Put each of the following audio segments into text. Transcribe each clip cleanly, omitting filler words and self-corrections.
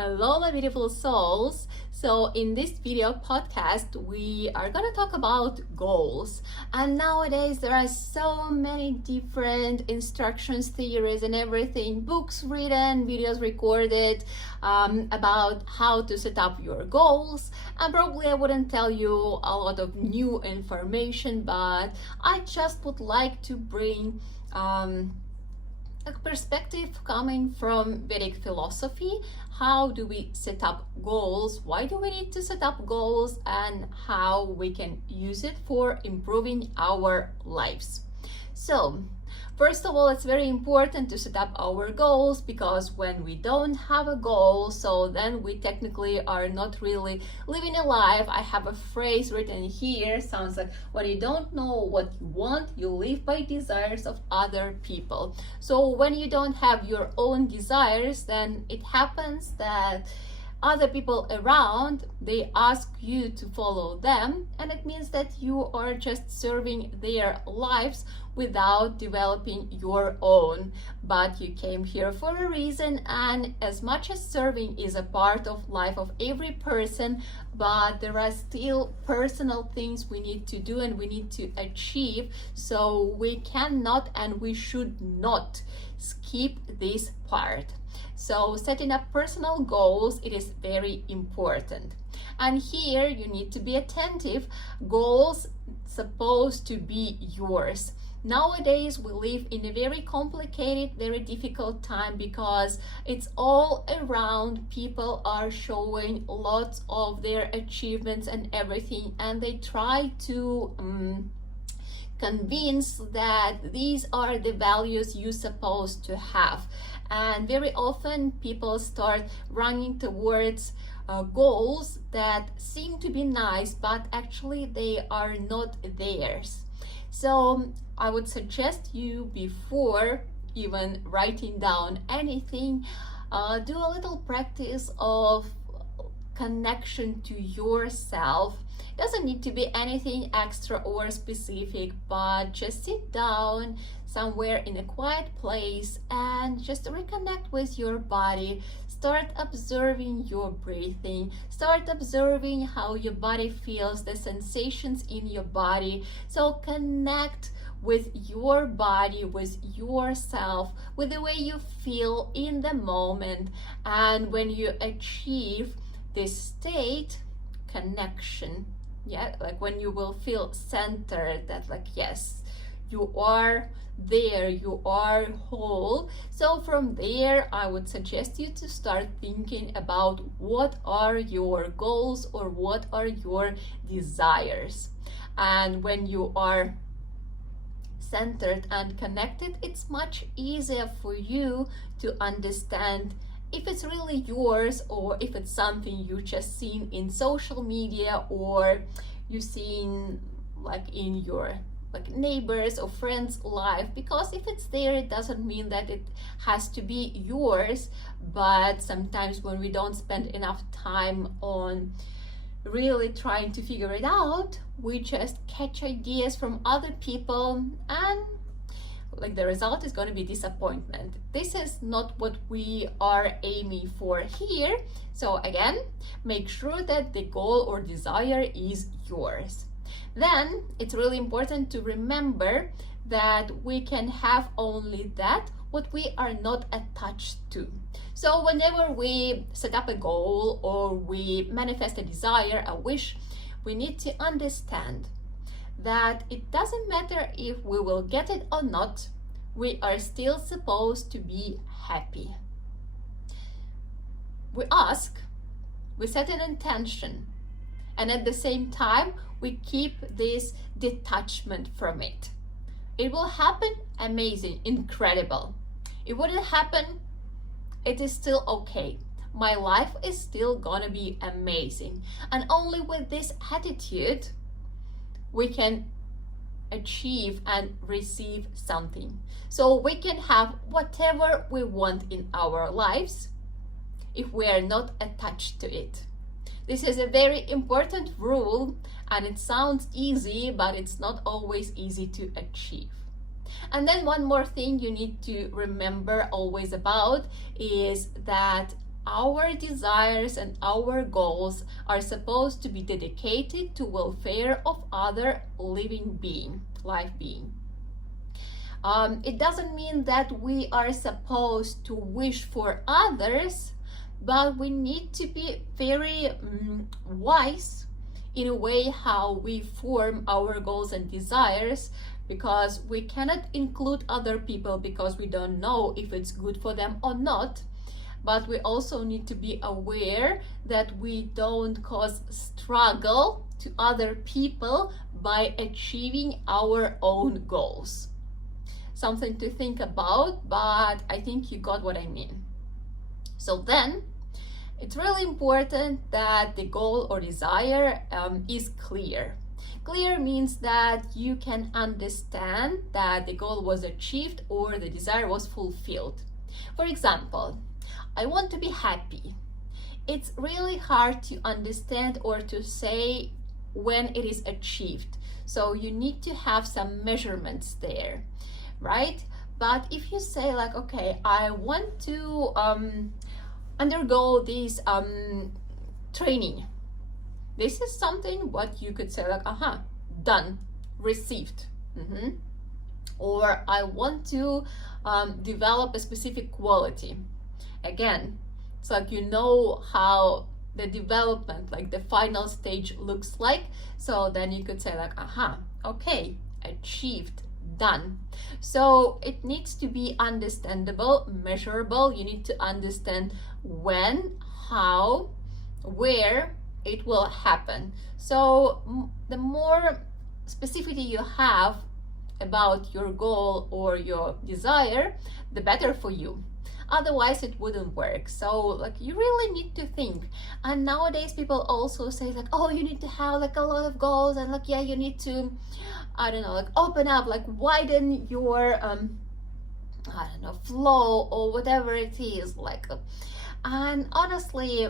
Hello, my beautiful souls. So in this video podcast, we are going to talk about goals. And nowadays there are so many different instructions, theories and everything, books written, videos recorded about how to set up your goals. And probably I wouldn't tell you a lot of new information, but I just would like to bring a perspective coming from Vedic philosophy. How do we set up goals? Why do we need to set up goals? And how we can use it for improving our lives. So, first of all, it's very important to set up our goals, because when we don't have a goal, so then we technically are not really living a life. I have a phrase written here, sounds like, when you don't know what you want, you live by desires of other people. So when you don't have your own desires, then it happens that other people around, they ask you to follow them, and it means that you are just serving their lives without developing your own. But you came here for a reason, and as much as serving is a part of life of every person, but there are still personal things we need to do and we need to achieve, so we cannot and we should not skip this part. So setting up personal goals, it is very important. And here you need to be attentive. Goals supposed to be yours. Nowadays we live in a very complicated, very difficult time, because it's all around. People are showing lots of their achievements and everything, and they try to convince that these are the values you're supposed to have. And very often people start running towards goals that seem to be nice, but actually they are not theirs. So I would suggest you, before even writing down anything, do a little practice of connection to yourself. It doesn't need to be anything extra or specific, but just sit down somewhere in a quiet place and just reconnect with your body. Start observing your breathing. Start observing how your body feels, the sensations in your body. So connect with your body, with yourself, with the way you feel in the moment. And when you achieve this state, connection, like when you will feel centered, that like, yes, you are there, you are whole. So from there, I would suggest you to start thinking about what are your goals or what are your desires. And when you are centered and connected, it's much easier for you to understand if it's really yours, or if it's something you just seen in social media, or you seen like in your neighbors or friends' life. Because if it's there, it doesn't mean that it has to be yours. But sometimes when we don't spend enough time on really trying to figure it out, we just catch ideas from other people, and like the result is going to be disappointment. This is not what we are aiming for here. So again, make sure that the goal or desire is yours. Then it's really important to remember that we can have only that what we are not attached to. So whenever we set up a goal or we manifest a desire, a wish, we need to understand that it doesn't matter if we will get it or not, we are still supposed to be happy. We ask, we set an intention, and at the same time, we keep this detachment from it. It will happen, amazing, incredible. It wouldn't happen, it is still okay. My life is still gonna be amazing. And only with this attitude, we can achieve and receive something. So we can have whatever we want in our lives if we are not attached to it. This is a very important rule, and it sounds easy, but it's not always easy to achieve. And then one more thing you need to remember always about is that our desires and our goals are supposed to be dedicated to welfare of other living being, life being. It doesn't mean that we are supposed to wish for others, but we need to be very wise in a way how we form our goals and desires, because we cannot include other people because we don't know if it's good for them or not. But we also need to be aware that we don't cause struggle to other people by achieving our own goals. Something to think about, but I think you got what I mean. So then, it's really important that the goal or desire is clear. Clear means that you can understand that the goal was achieved or the desire was fulfilled. For example, I want to be happy. It's really hard to understand or to say when it is achieved. So you need to have some measurements there, right? But if you say like, okay, I want to undergo this training, this is something what you could say like, done, received. Or I want to develop a specific quality. Again, it's like you know how the development, like the final stage looks like. So then you could say like, okay, achieved, done. So it needs to be understandable, measurable. You need to understand when, how, where it will happen. So the more specificity you have about your goal or your desire, the better for you. Otherwise it wouldn't work. So like you really need to think. And nowadays people also say like, oh, you need to have like a lot of goals, and like, yeah, you need to, I don't know, like open up, like widen your flow or whatever it is, like. And honestly,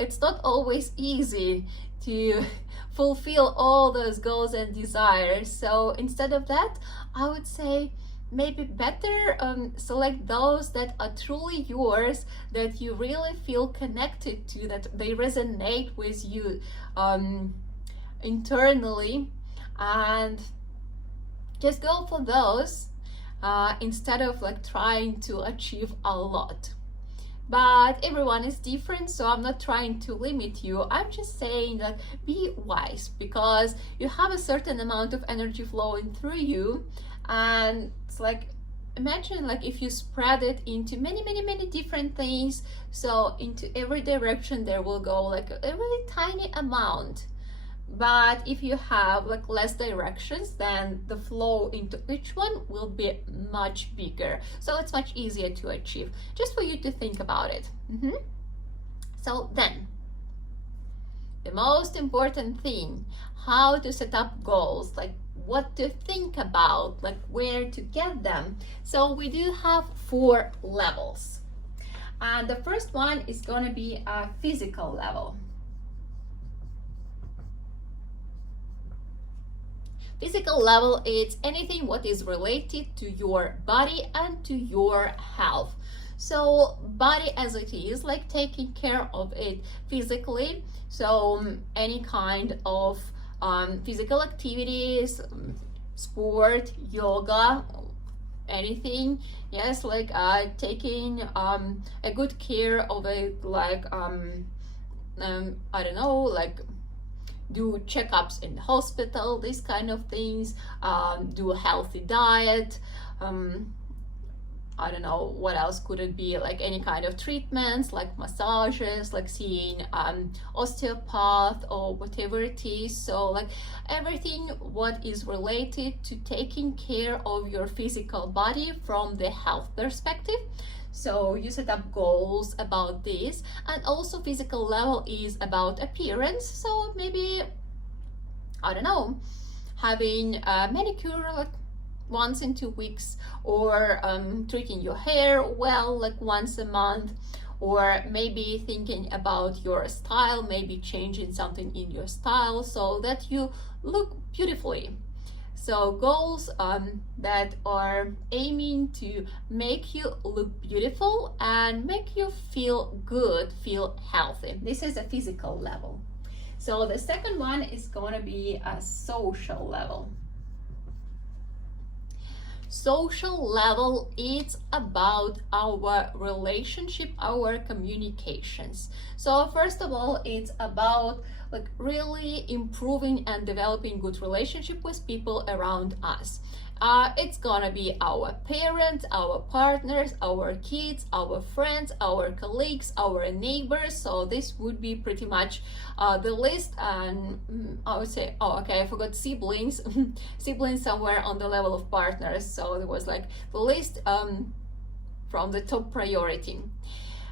it's not always easy to fulfill all those goals and desires. So instead of that, I would say maybe better select those that are truly yours, that you really feel connected to, that they resonate with you internally, and just go for those instead of like trying to achieve a lot. But everyone is different, so I'm not trying to limit you. I'm just saying that be wise, because you have a certain amount of energy flowing through you, and it's like, imagine like if you spread it into many different things, so into every direction there will go like a really tiny amount. But if you have like less directions, then the flow into each one will be much bigger, so it's much easier to achieve. Just for you to think about it. So then, the most important thing, how to set up goals, like what to think about, like where to get them. So we do have 4 levels, and the first one is going to be a physical level. Physical level, it's anything what is related to your body and to your health. So body as it is, like taking care of it physically. So any kind of physical activities, sport, yoga, anything. Yes, like taking a good care of it, like I don't know, like do checkups in the hospital, these kind of things, do a healthy diet, I don't know what else could it be, like any kind of treatments, like massages, like seeing osteopath or whatever it is. So like everything what is related to taking care of your physical body from the health perspective. So you set up goals about this. And also physical level is about appearance. So maybe, I don't know, having a manicure like once in 2 weeks, or treating your hair well like once a month, or maybe thinking about your style, maybe changing something in your style so that you look beautifully. So goals that are aiming to make you look beautiful and make you feel good, feel healthy. This is a physical level. So the second one is going to be a social level. Social level, it's about our relationship, our communications. So first of all, it's about like really improving and developing good relationship with people around us. It's gonna be our parents, our partners, our kids, our friends, our colleagues, our neighbors. So this would be pretty much the list. And I would say, oh, okay, I forgot siblings. Siblings somewhere on the level of partners. So it was like the list from the top priority.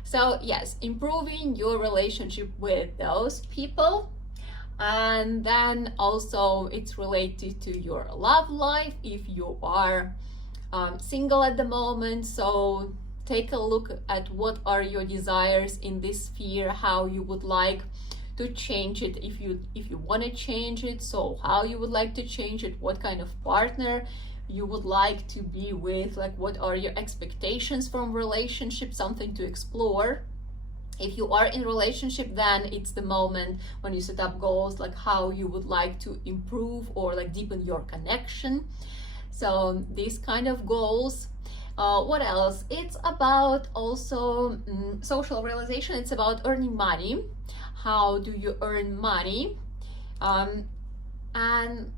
So yes, improving your relationship with those people. And then also it's related to your love life if you are single at the moment. So take a look at what are your desires in this sphere, how you would like to change it if you want to change it. So how you would like to change it, what kind of partner you would like to be with, like what are your expectations from relationship, something to explore. If you are in relationship, then it's the moment when you set up goals, like how you would like to improve or like deepen your connection. So these kind of goals. What else? It's about also social realization. It's about earning money. How do you earn money? And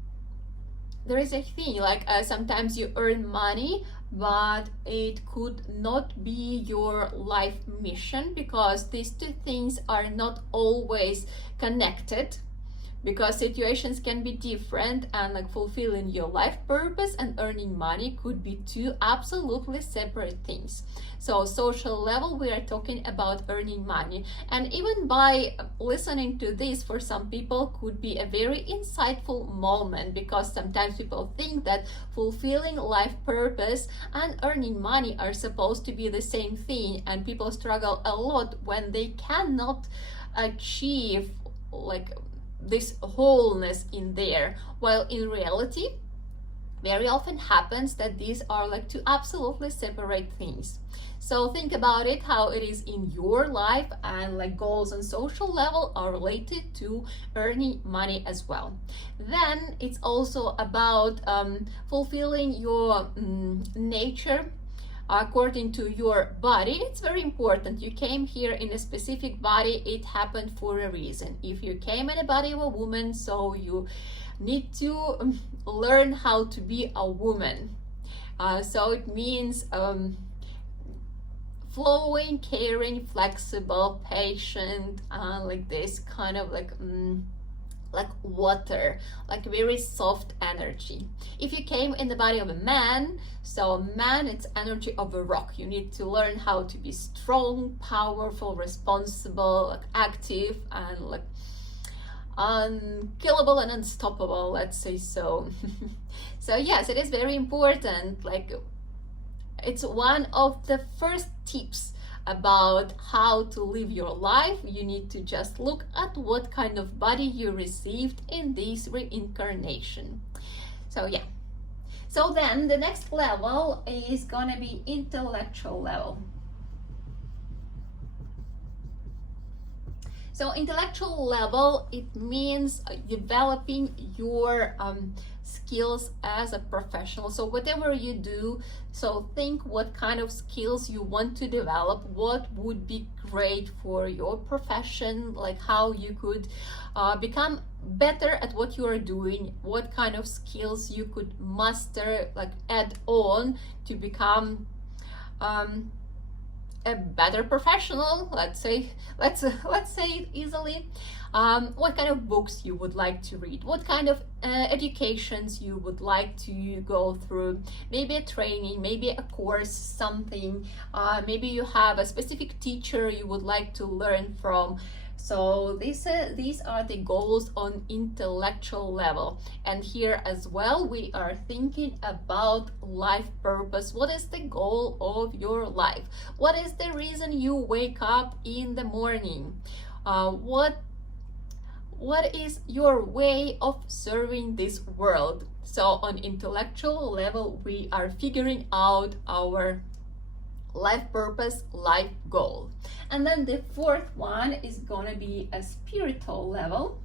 there is a thing like sometimes you earn money, but it could not be your life mission, because these two things are not always connected, because situations can be different, and like fulfilling your life purpose and earning money could be two absolutely separate things. So social level, we are talking about earning money, and even by listening to this, for some people could be a very insightful moment, because sometimes people think that fulfilling life purpose and earning money are supposed to be the same thing, and people struggle a lot when they cannot achieve like this wholeness in there, while in reality very often happens that these are like two absolutely separate things. So think about it, how it is in your life, and like goals on social level are related to earning money as well. Then it's also about fulfilling your nature according to your body. It's very important. You came here in a specific body, it happened for a reason. If you came in a body of a woman, so you need to learn how to be a woman. So it means flowing, caring, flexible, patient, like this kind of like water, like very soft energy. If you came in the body of a man, so a man, it's energy of a rock. You need to learn how to be strong, powerful, responsible, like active, and like unkillable and unstoppable, let's say so. So yes, it is very important. Like it's one of the first tips about how to live your life. You need to just look at what kind of body you received in this reincarnation. So yeah. So then the next level is gonna be intellectual level. So intellectual level, it means developing your skills as a professional. So whatever you do, so think what kind of skills you want to develop, what would be great for your profession, like how you could become better at what you are doing, what kind of skills you could master, like add on to become a better professional, let's say it easily. What kind of books you would like to read, what kind of educations you would like to go through, maybe a training, maybe a course, something, maybe you have a specific teacher you would like to learn from. So these are the goals on intellectual level. And here as well, we are thinking about life purpose. What is the goal of your life? What is the reason you wake up in the morning? What is your way of serving this world? So on intellectual level, we are figuring out our life purpose, life goal. And then the fourth one is gonna be a spiritual level.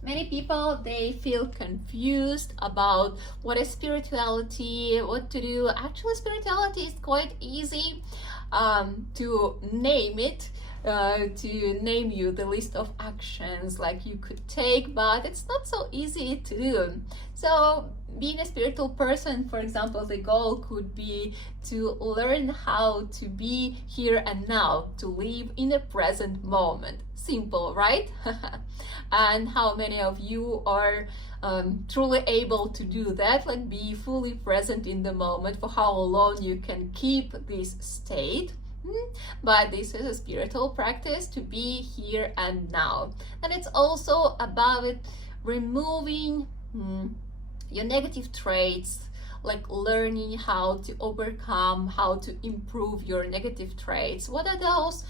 Many people, they feel confused about what is spirituality, what to do. Actually, spirituality is quite easy to name it, to name you the list of actions like you could take, but it's not so easy to do. So being a spiritual person, for example, the goal could be to learn how to be here and now, to live in the present moment. Simple, right? And how many of you are truly able to do that, like be fully present in the moment? For how long you can keep this state? But this is a spiritual practice, to be here and now. And it's also about removing your negative traits, like learning how to overcome, how to improve your negative traits. What are those?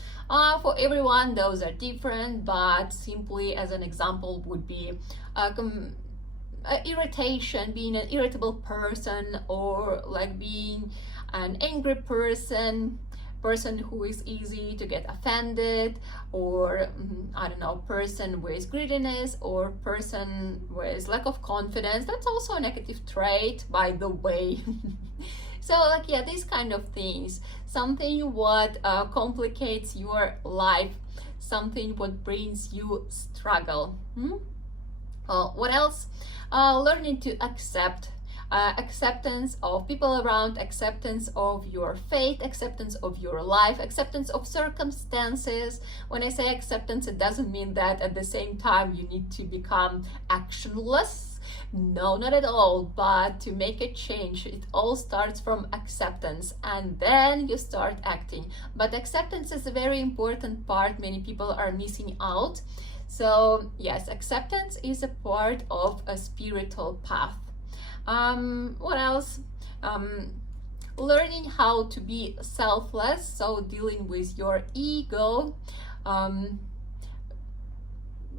For everyone, those are different, but simply as an example would be irritation, being an irritable person, or like being an angry person who is easy to get offended, or I don't know, person with greediness, or person with lack of confidence. That's also a negative trait, by the way. So like, yeah, these kind of things, something what complicates your life, something what brings you struggle. What else? Learning to accept. Acceptance of people around, acceptance of your fate, acceptance of your life, acceptance of circumstances. When I say acceptance, it doesn't mean that at the same time you need to become actionless. No, not at all. But to make a change, it all starts from acceptance, and then you start acting. But acceptance is a very important part many people are missing out. So yes, acceptance is a part of a spiritual path. What else? Learning how to be selfless, so dealing with your ego,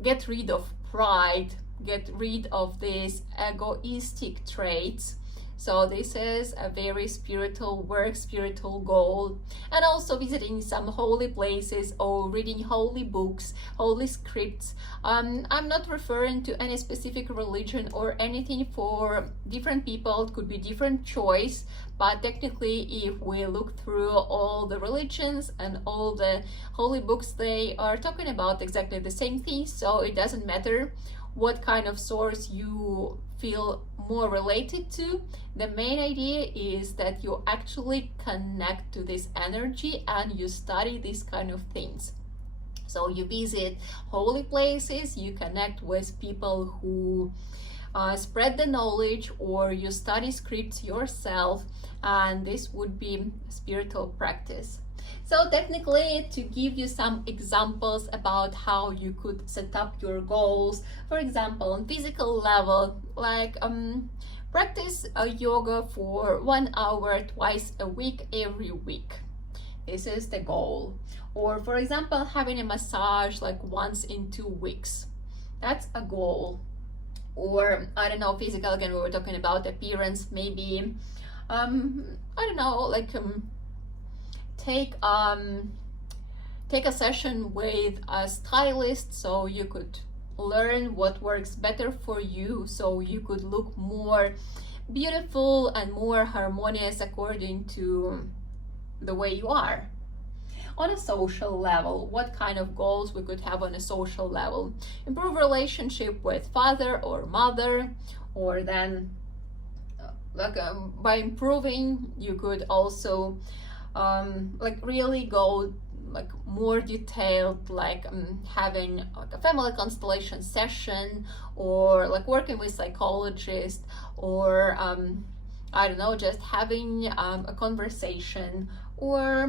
get rid of pride, get rid of these egoistic traits. So this is a very spiritual work, spiritual goal. And also visiting some holy places or reading holy books, holy scripts. I'm not referring to any specific religion or anything. For different people, it could be different choice. But technically, if we look through all the religions and all the holy books, they are talking about exactly the same thing. So it doesn't matter what kind of source you feel more related to. The main idea is that you actually connect to this energy and you study these kind of things. So you visit holy places, you connect with people who spread the knowledge, or you study scripts yourself, and this would be spiritual practice. So technically, to give you some examples about how you could set up your goals, for example, on physical level, like practice yoga for 1 hour twice a week, every week. This is the goal. Or for example, having a massage like once in 2 weeks. That's a goal. Or I don't know, physical, again, we were talking about appearance, maybe I don't know, like take a session with a stylist, so you could learn what works better for you, so you could look more beautiful and more harmonious according to the way you are. On a social level, what kind of goals we could have on a social level? Improve relationship with father or mother, or then by improving, you could also like really go like more detailed, like having like a family constellation session, or like working with psychologist, or I don't know, just having a conversation, or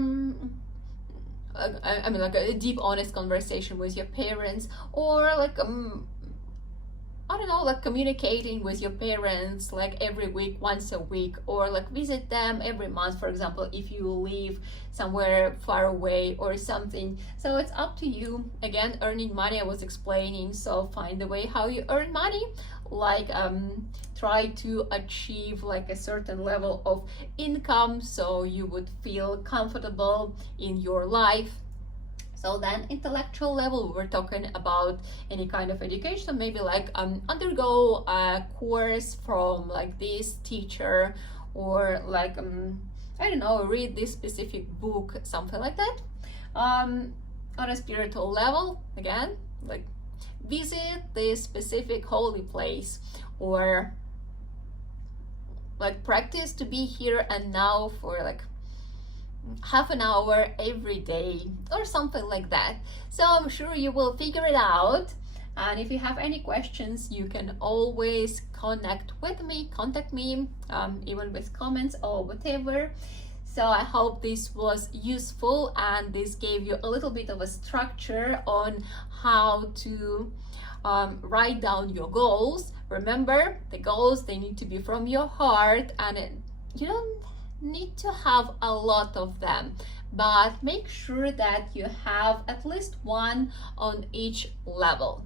I mean like a deep honest conversation with your parents, or like I don't know, like communicating with your parents like every week, once a week, or like visit them every month, for example, if you live somewhere far away or something. So it's up to you. Again, earning money, I was explaining, so find a way how you earn money, like try to achieve like a certain level of income so you would feel comfortable in your life. So then intellectual level, we're talking about any kind of education, maybe like undergo a course from like this teacher, or like I don't know, read this specific book, something like that. On a spiritual level, again, like visit this specific holy place, or like practice to be here and now for like half an hour every day or something like that. So I'm sure you will figure it out. And if you have any questions, you can always contact me, even with comments or whatever. So I hope this was useful and this gave you a little bit of a structure on how to write down your goals. Remember, the goals, they need to be from your heart, and you don't need to have a lot of them, but make sure that you have at least one on each level.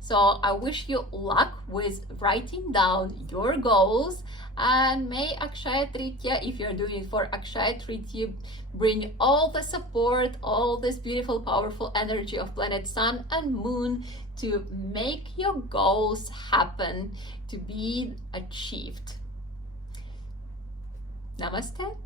So I wish you luck with writing down your goals, and may Akshaya Tritiya, if you're doing it for Akshaya Tritiya, bring all the support, all this beautiful, powerful energy of planet Sun and Moon to make your goals happen, to be achieved. Namaste.